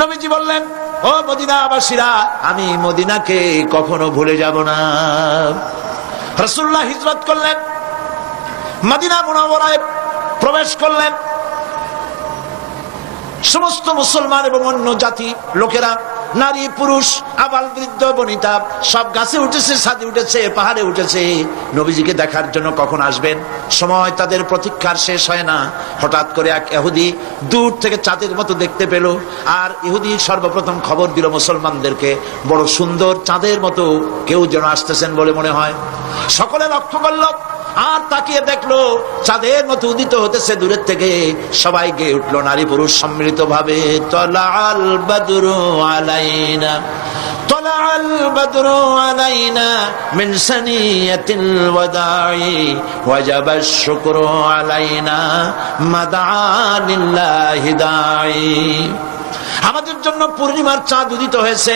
নবীজি বললেন, ও মদিনাবাসীরা, আমি মদিনাকে কখনো ভুলে যাব না। রসুল্লাহ হিজরত করলেন, মদিনা মুনাবরায় প্রবেশ করলেন। সমস্ত মুসলমান এবং অন্য জাতি লোকেরা নারী, পুরুষ, আবাল বৃদ্ধ, বনিতা, সব গাছে উঠেছে, ছাদে উঠেছে, পাহাড়ে উঠেছে। নবীজিকে দেখার জন্য কখন আসবেন? সময় তাদের প্রতীক্ষার শেষ হয় না। হঠাৎ করে এক এহুদি দূর থেকে চাঁদের মতো দেখতে পেল। আর ইহুদি সর্বপ্রথম খবর দিল মুসলমানদেরকে, বড় সুন্দর চাঁদের মতো কেউ যেন আসতেছেন বলে মনে হয়। সকলে লক্ষ্য করল আর তাকিয়ে দেখলো চাঁদের মতো উদিত হতেছে দূরের থেকে সবাই গেয়ে উঠলো নারী পুরুষ সম্মিলিত ভাবে তলাল বাদরু আলাইনা طلع البدر علينا من سنية الوداع وجب الشكر علينا مدعا لله داعي আমাদের জন্য পূর্ণিমার চাঁদ উদিত হয়েছে